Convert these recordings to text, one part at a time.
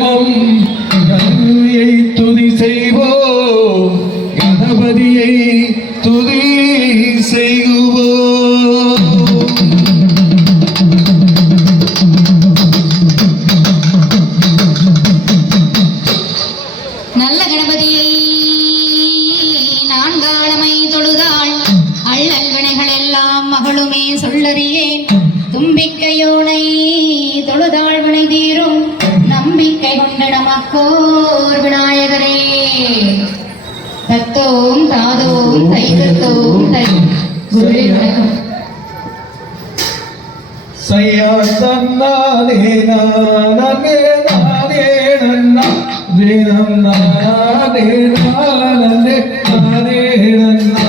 ஜென்மம் கணபதியை துதி செய்வோம், கணபதியை துதி செய்வோம். நல்ல கணபதியை நான்காலமை தொழுதாள் அள்ளல் வினைகள் எல்லாம் மகளுமே சொல்லறியேன். தும்பிக்கையோனை தொழுதாள் வினை தீரும் நம்பிக்கை கொண்ட நமக்கோர் விநாயகரே. தத்தோம் தாதோம் தைத்தோம் தை. குருவே வணக்கம். சையா தன்னானே நானே நானே நன்னா ஜீனம் நானே நானே நானே நன்னா.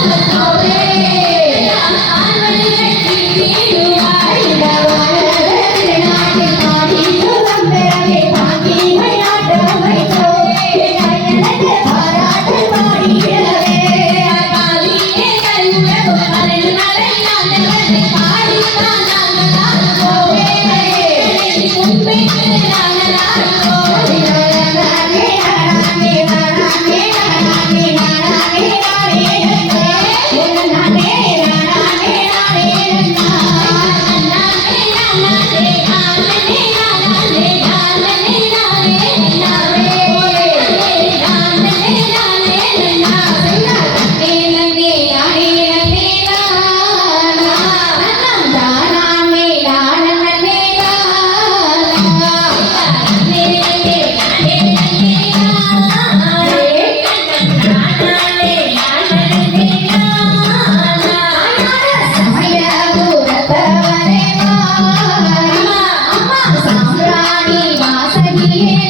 Hãy subscribe cho kênh Ghiền Mì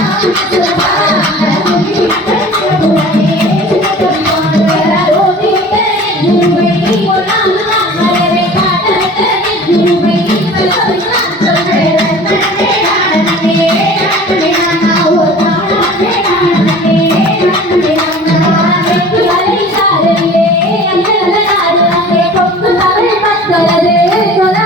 Gõ để không bỏ lỡ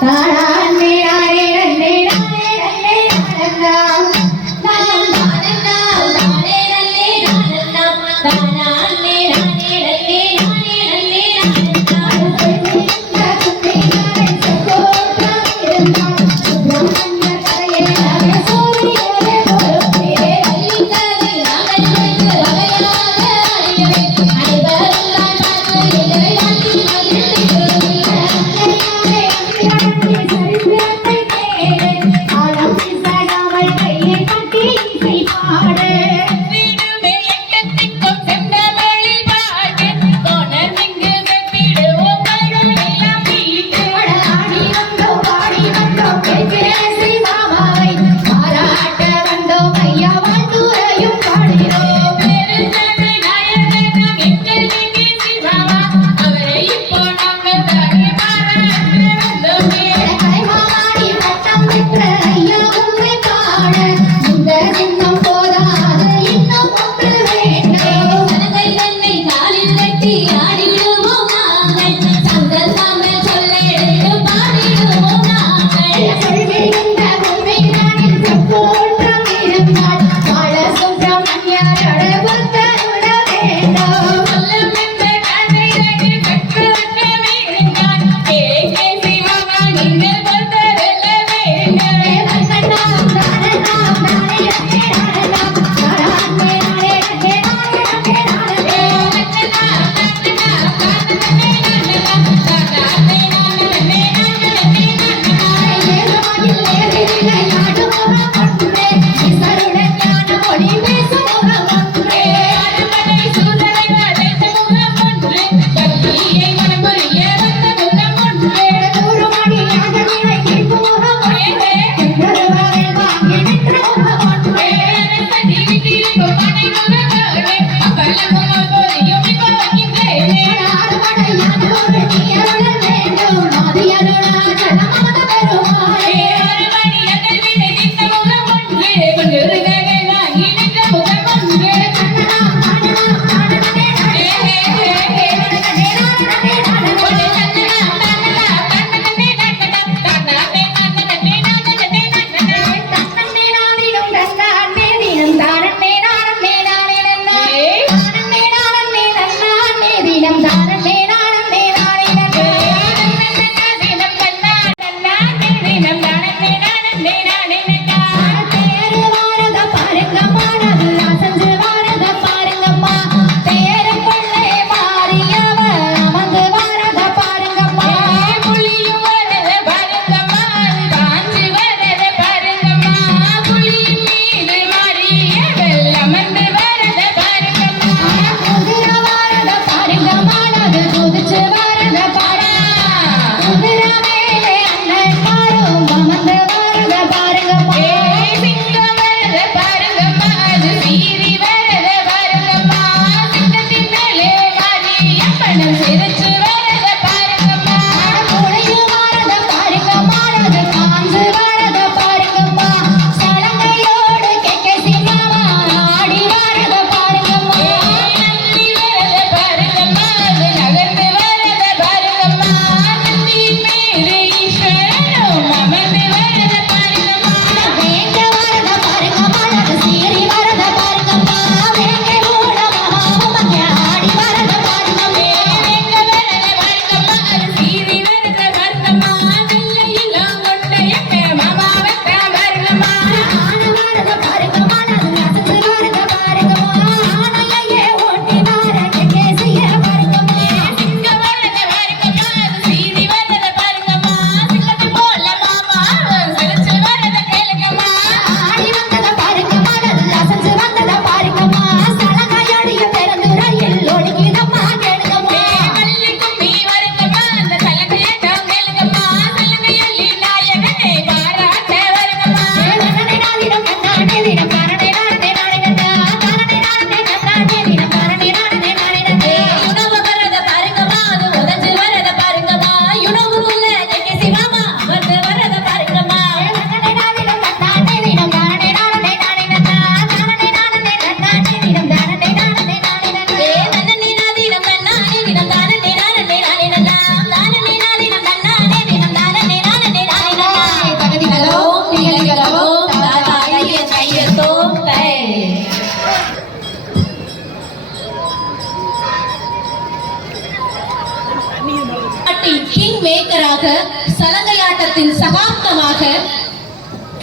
தானே நானே நன்னே நானே நன்னே நானன்னா நாம் தானன்னா தானே நன்னே நானன்னா தானே நானே நன்னே நானே நன்னே நானன்னா சுத்தே நானே சகோதரா இருந்தா சுப்பிரமணிய கரையே நானே சோரியே போரே அலிங்கதி நானே வகையாக அறியவே அனைவரெல்லாம் பார்த்து எங்களை வாழ்த்தி மகிழ்ந்து சரி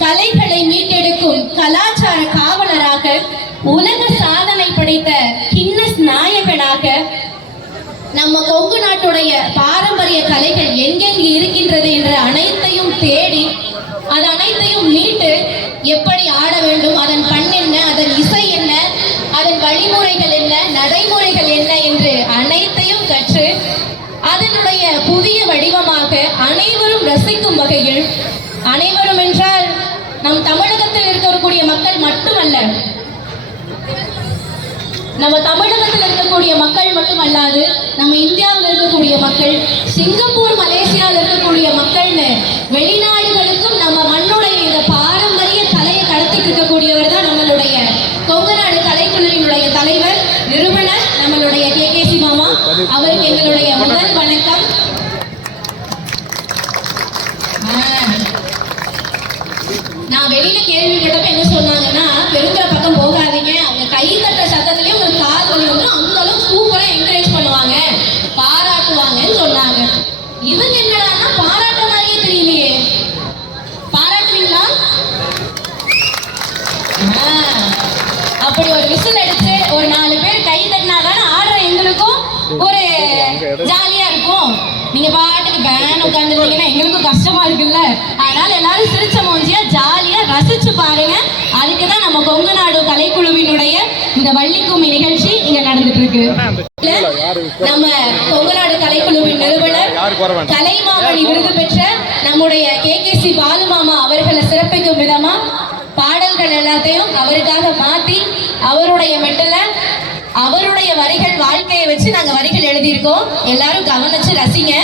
கலைகளை மீட்டெடுக்கும் கலாச்சார காவலராக, உலக சாதனை படைத்த கின்னஸ் நாயகனாக, நம்ம கொங்கு நாட்டுடைய பாரம்பரிய கலைகள் எங்கெங்கு இருக்கின்றது என்ற அனைத்தையும் தேடி அது அனைத்தையும் மீட்டு எப்படி ஆட வேண்டும், அதன் பண் என்ன, அதன் இசை என்ன, அதன் வழிமுறைகள் என்ன, நடைமுறைகள் என்ன என்று அனைத்தையும் கற்று அதனுடைய புதிய வடிவமாக அனைவரும் ரசிக்கும் வகையில், அனைவரும் என்றால் நம் தமிழகத்தில் இருக்கக்கூடிய மக்கள் மட்டுமல்ல, நம்ம தமிழகத்தில் இருக்கக்கூடிய மக்கள் மட்டுமல்லாது நம்ம இந்தியாவில் இருக்கக்கூடிய மக்கள், சிங்கப்பூர் மலேசியாவில் இருக்கக்கூடிய மக்கள்னு வெளிநாடுகளுக்கும் நம்ம மண்ணுடைய இந்த பாரம்பரிய கலையை கடத்திட்டு இருக்கக்கூடியவர் தான் நம்மளுடைய கொங்கு நாடு கலைக்குழுவினுடைய தலைவர், நிறுவனர் நம்மளுடைய KKC மாமா. அவருக்கு எங்களுடைய முதல் வணக்கம். நான் வெளியில கேள்வி கேட்டப்ப என்ன சொன்னாங்கன்னா, பெருங்குற பக்கம் போகாதீங்க, அவங்க கை தட்ட சத்தத்திலேயே உங்களுக்கு கால் வலி வந்துடும், அந்த அளவுக்கு சூப்பரா என்கரேஜ் பண்ணுவாங்க, பாராட்டுவாங்கன்னு சொன்னாங்க. இவங்க என்னடான்னா பாராட்ட மாதிரியே தெரியலையே, பாராட்டுவீங்களா? அப்படி ஒரு விசில் அடிச்சு ஒரு 4 பேர் கை தட்டினாதானே ஆடுற எங்களுக்கும் ஒரு ஜாலியா இருக்கும். நீங்க பாட்டுக்கு பேன் உட்காந்துருந்தீங்கன்னா எங்களுக்கும் கஷ்டமா இருக்குல்ல. அதனால எல்லாரும் சிரிச்ச மூஞ்சியா ஜாலியா ரசிச்சு பாருங்க. அதுக்குதான் நம்ம கொங்கு நாடு கலைக்குழுவினுடைய இந்த வள்ளிக்கும்மி நிகழ்ச்சி இங்க நடந்துட்டு இருக்கு. நம்ம கொங்கு நாடு கலைக்குழுவின் நிறுவனர், கலைமாமணி விருது பெற்ற நம்முடைய KKC பாலுமாமா அவர்களை சிறப்பிக்கும் விதமா பாடல்கள் எல்லாத்தையும் அவருக்காக மாத்தி அவருடைய மெட்டல அவருடைய வரிகள் வாழ்க்கையை வச்சு நாங்க வரிகள் எழுதியிருக்கோம். எல்லாரும் கவனிச்சு ரசிங்க.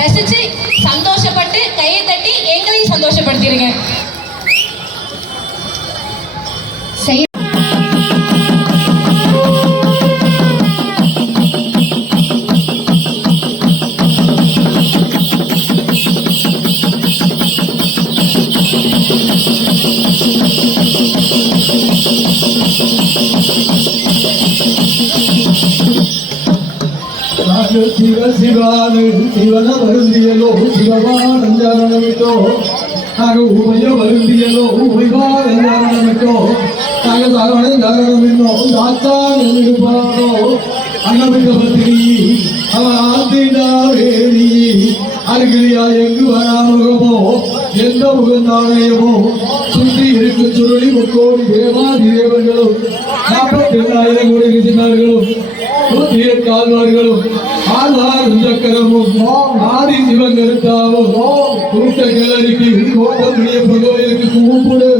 ரசிச்சு சந்தோஷப்பட்டு கையை தட்டி எங்களையும் சந்தோஷப்படுத்திருங்க. சிவ சிவானு சிவன வருந்தியலோ சிவபானந்தரணமிட்டோ நாங்க உமைய வருந்தியலோ உமைபானந்தரணமிட்டோ நாங்க சரவண தரணமின்னோ தாத்தான் இருப்பானோ அன்னமிகபத்திரி அவன் ஆத்தினாவேரி அருகிலியா எங்கு வராமுகமோ எந்த முகந்தானயமோ சுற்றி இருக்கும் சுருளி 3 தேவாதி தேவர்களும் 47,000 கோடி ரிஷிமார்களும் 108 கால்வார்களும் 6 சக்கரமும் ஆதி சிவன் கருத்தாவும் கூட்ட கிளறிக்கு கோட்டமுடைய கோயிலுக்கு கூப்பிடு.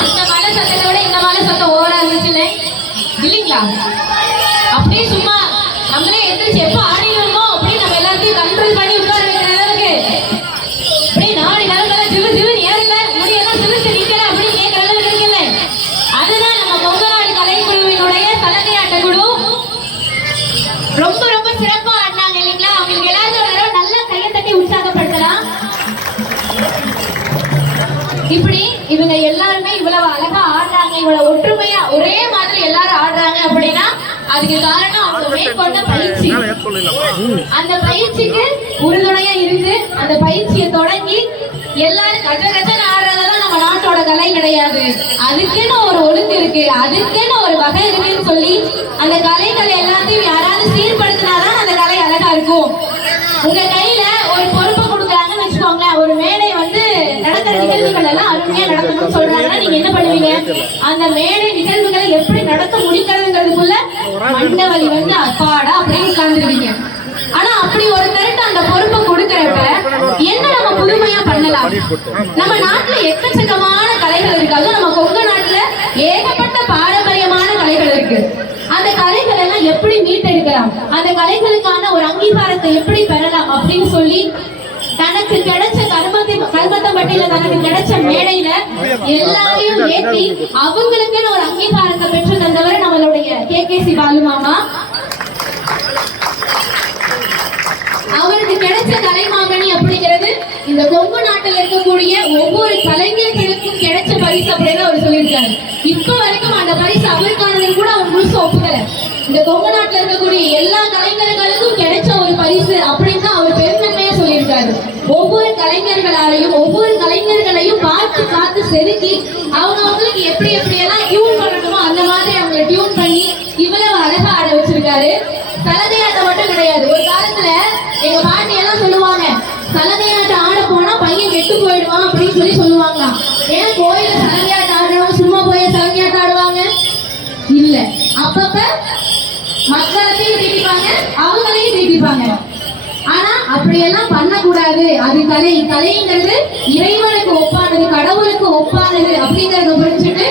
அந்த மலை சத்தத்தை விட இந்த மலை சத்தம் ஓவரா இருந்துச்சுல்ல இல்லைங்களா? அப்படியே சும்மா நம்மளே எந்திரிச்சு எப்ப ஆடிடுமோ அப்படியே நம்ம எல்லாத்தையும் கண்ட்ரோல் பண்ணி உட்கார வைக்கிற அளவுக்கு அப்படியே நாடி நரம்பெல்லாம் ஜிவு ஜிவுன்னு ஏறல, முடியெல்லாம் சிலுத்து நிக்கல அப்படின்னு கேட்கிற அளவுக்கு இருக்குல்ல. அதுதான் நம்ம கொங்கநாடு கலைக்குழுவினுடைய சலங்கையாட்ட குழு. ரொம்ப ரொம்ப சிறப்பா ஆடினாங்க இல்லைங்களா? அவங்களுக்கு எல்லாரும் ஒரு தடவை நல்லா கையை தட்டி உற்சாகப்படுத்தலாம். இப்படி இவங்க எல்லாருமே இவ்வளவு அழகா ஆடுறாங்க, இவ்வளவு ஒற்றுமையா ஒரே மாதிரி எல்லாரும் ஆடுறாங்க அப்படின்னா அதுக்கு காரணம் அவங்க மேற்கொண்ட பயிற்சி. அந்த பயிற்சிக்கு உறுதுணையா இருந்து அந்த பயிற்சியை தொடங்கி எல்லாரும் கஜ கஜன்னு ஆடுறதெல்லாம் நம்ம நாட்டோட கலை கிடையாது. அதுக்குன்னு ஒரு ஒழுங்கு இருக்கு, அதுக்குன்னு ஒரு வகை இருக்குன்னு சொல்லி அந்த கலைகளை எல்லாத்தையும் யாராவது சீர்படுத்தினாதான் அந்த கலை அழகா இருக்கும். உங்க கையில ஒரு பொறுப்பை கொடுக்குறாங்கன்னு வச்சுக்கோங்களேன், ஒரு மேடை வந்து நடக்கிற நிகழ்வுகள் எல்லாம் அருமையா நடக்கணும்னு சொல்றாங்கன்னா நீங்க என்ன பண்ணுவீங்க? அந்த மேடை நிகழ்வுகளை எப்படி நடத்த முடிக்கிறதுங்கிறதுக்குள்ள மண்டவலி வந்து அப்பாடா அப்படின்னு உட்கார்ந்துருவீங்க. ஆனா அப்படி ஒரு தருட்டு அந்த பொறுப்பை கொடுக்கறப்ப என்ன நம்ம புதுமையா பண்ணலாம்? நம்ம நாட்டுல எக்கச்சக்கமான கலைகள் இருக்கு, அதுவும் நம்ம கொங்கு நாட்டுல ஏகப்பட்ட பாரம்பரியமான கலைகள் இருக்கு. அந்த கலைகள் எல்லாம் எப்படி மீட்டெடுக்கலாம், அந்த கலைகளுக்கான ஒரு அங்கீகாரத்தை எப்படி பெறலாம் அப்படின்னு சொல்லி தனக்கு கிடைச்ச கல்மத்தம்பட்டியில தனக்கு கிடைச்ச மேடையில எல்லாரையும் ஏற்றி அவங்களுக்குன்னு ஒரு அங்கீகாரத்தை பெற்று தந்தவர் நம்மளுடைய KKC பாலு மாமா. அவருக்கு கிடைச்ச கலைமாமணி அப்படிங்கிறது இந்த கொங்கு நாட்டில் இருக்கக்கூடிய ஒவ்வொரு கலைஞர்களுக்கும் கிடைச்ச பரிசு அப்படின்னு அவர் சொல்லியிருக்காரு. இப்ப வரைக்கும் அந்த பரிசு அவருக்கானது கூட அவர் முழுசு ஒப்புக்கல. இந்த கொங்கு நாட்டில் இருக்கக்கூடிய எல்லா கலைஞர்களுக்கும் கிடைச்ச ஒரு பரிசு அப்படின்னு தான் அவர் பெருமையா சொல்லியிருக்காரு. ஒவ்வொரு கலைஞர்களையும் பார்த்து செதுக்கி அவங்களுக்கு எப்படி எல்லாம் டியூன் பண்ணணுமோ அந்த மாதிரி அவங்களை டியூன் பண்ணி இவ்வளவு அழகா ஆட வச்சிருக்காரு. சலங்கையாட்டம் மட்டும் கிடையாது. ஒரு காலத்துல எங்க பாட்டி எல்லாம் சொல்லுவாங்க, சலங்கையாட்டம் ஆட போனா பையன் கெட்டு போயிடுவான் அப்படின்னு சொல்லுவாங்களாம். ஏன் கோயில சலங்கையாட்டம் ஆடுறவங்க சும்மா போய் சலங்கையாட்டம் ஆடுவாங்க இல்ல, அப்பப்ப மக்களையும் தீட்டிப்பாங்க, அவங்களையும் தீட்டிப்பாங்க. ஆனா அப்படியெல்லாம் பண்ணக்கூடாது. அது கலைங்கிறது இறைவனுக்கு ஒப்பானது, கடவுளுக்கு ஒப்பானது அப்படிங்கறத புரிஞ்சுட்டு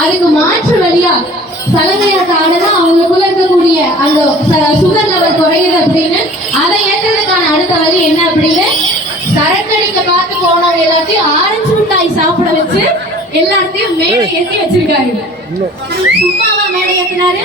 அதுக்கு மாற்று வழியா சலங்கையாட்ட ஆடுனா அவங்களுக்குள்ள இருக்கக்கூடிய அந்த சுகர் லெவல் குறையுது அப்படின்னு அதை ஏற்றதுக்கான அடுத்த வழி என்ன அப்படின்னு சரக்கடிக்க பார்த்து போனவங்க எல்லாத்தையும் ஆரஞ்சு மிட்டாய் சாப்பிட வச்சு எல்லாத்தையும் மேடை ஏற்றி வச்சிருக்காரு. சும்மாவா மேடை ஏற்றினாரு?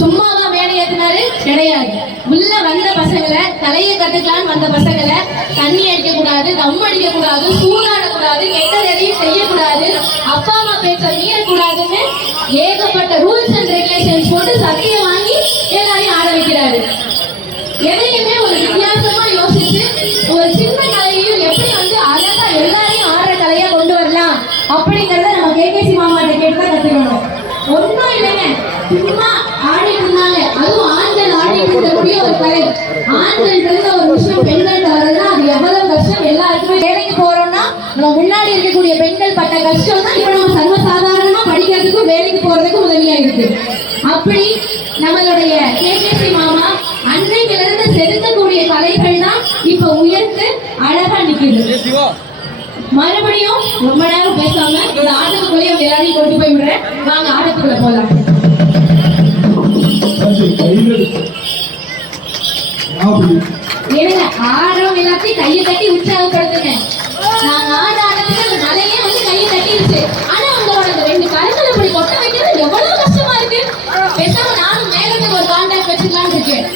சும்மாவா மேடை ஏற்றினாரு? கிடையாது. உள்ள வந்த பசங்களை கலையை கத்துக்கலான்னு வந்த பசங்களை தண்ணி அடிக்க கூடாது, தம் அடிக்க கூடாது, சூடாடக்கூடாது, கெட்டது எதையும் செய்யக்கூடாது, அப்பா அம்மா பேச்ச மீறக்கூடாதுன்னு ஏகப்பட்ட ரூல்ஸ் அண்ட் ரெகுலேஷன்ஸ் போட்டு சத்தியம் வாங்கி எல்லாரையும் ஆட வைக்கிறாரு. எதையுமே ஒரு வித்தியாசமா யோசிச்சு ஒரு சின்ன கலையையும் எப்படி வந்து அழகா எல்லாரையும் ஆடுற கலையா கொண்டு வரலாம் அப்படிங்கறத நம்ம KKC மாமாட்ட கேட்டுதான் கத்துக்கணும். ஒன்னும் இல்லைங்க, சும்மா ஆடிட்டு இருந்தாங்க. அதுவும் ஆண்கள் ஆடிட்டு இருக்கக்கூடிய ஒரு கலை. ஆண்கள் இருந்த ஒரு விஷயம் பெண்கள் வர்றதுன்னா அது எவ்வளவு கஷ்டம். எல்லாருக்குமே வேலைக்கு போறோம்னா நம்ம முன்னாடி இருக்கக்கூடிய பெண்கள் பட்ட கஷ்டம் தான் இப்ப நம்ம சர்வசாதாரணமா படிக்கிறதுக்கும் வேலைக்கு போறதுக்கும் உதவியா இருக்கு. அப்படி நம்மளுடைய KKC மாமா அன்றையில இருந்து செலுத்தக்கூடிய கலைகள் தான் இப்ப உயர்ந்து அழகா நிக்குது. மறுபடியும் ரொம்ப நேரம் பேசாம இந்த ஆட்டத்துக்குள்ளேயே எல்லாரையும் கொண்டு போய் விடுறேன். வாங்க ஆட்டத்துக்குள்ள போலாம். ஏங்க ஆடுறவங்க எல்லாத்தையும் கையை தட்டி உற்சாகப்படுத்துங்க. நாங்க ஆட்டத்துக்கு அந்த மலையே வந்து கையை தட்டிருச்சு. ஆனா உங்களோட இந்த 2 கருங்களை இப்படி கொட்ட வைக்கிறது எவ்வளவு கஷ்டமா இருக்கு. பேசாம நானும் மேலத்துக்கு ஒரு கான்டாக்ட் வச்சுக்கலாம்னு இருக்கேன்.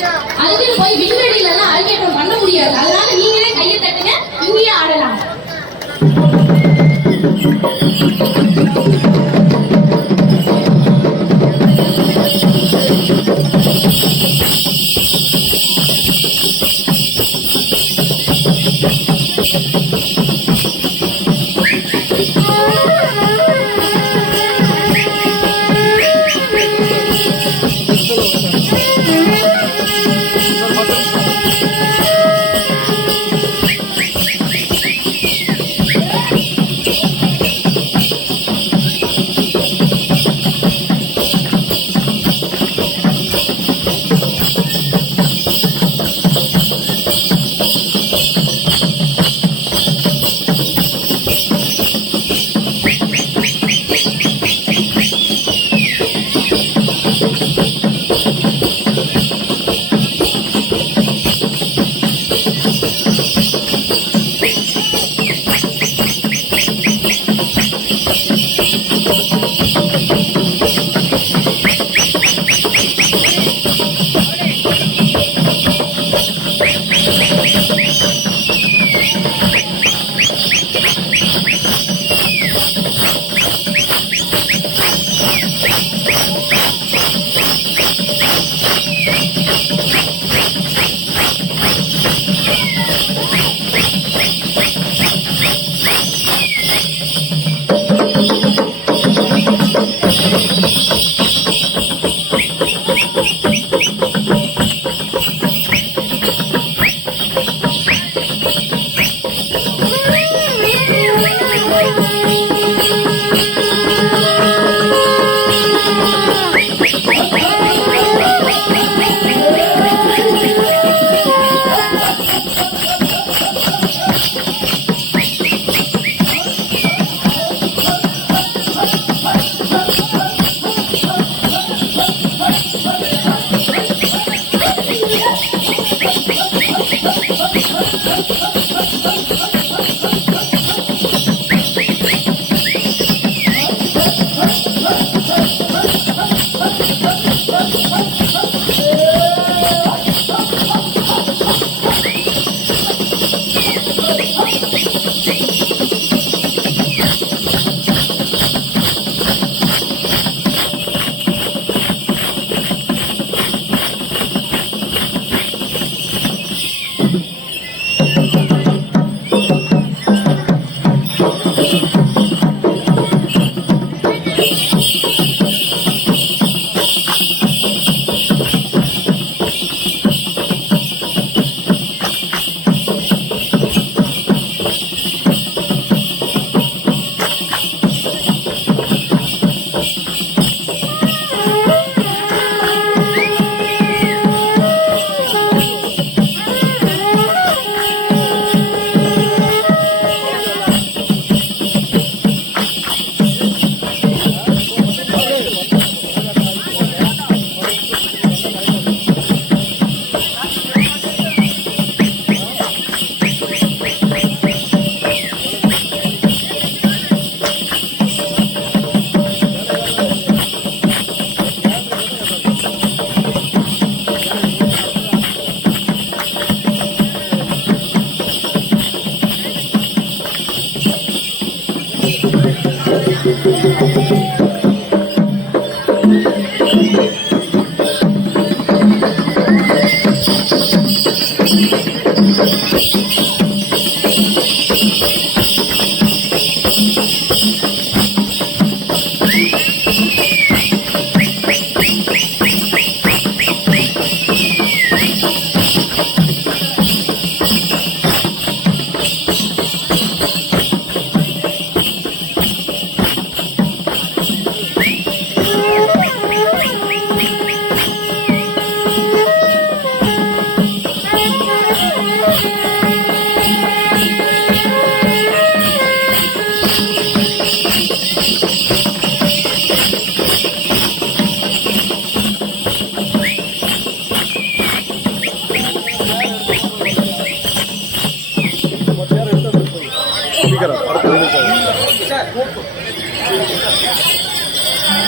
அதுக்குன்னு போய் விண்வெளியில எல்லாம் அரங்கேற்றம் பண்ண முடியாது. அதனால நீங்களே கையை தட்டுங்க, இங்கேயே ஆடலாம்.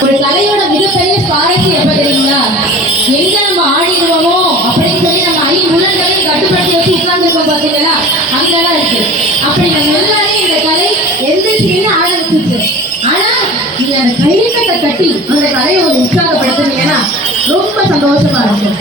ஒரு கலையோட மிகப்பெரிய சுவாரஸ்யம் எப்ப தெரியுங்களா? எங்க நம்ம ஆடிடுவோமோ அப்படின்னு சொல்லி நம்ம ஐம்புலன்களையும் கட்டுப்படுத்தி வச்சு உட்கார்ந்துருக்கோம் பாத்தீங்களா, அங்கதான் இருக்கு. அப்படி நம்ம எல்லாரையும் இந்த கலை எந்திரிச்சு ஆட வச்சிருக்கு. ஆனா நீங்க அந்த கைத்தட்டை கட்டி அந்த கலையை ஒரு உற்சாகப்படுத்துனீங்கன்னா ரொம்ப சந்தோஷமா இருக்கும்.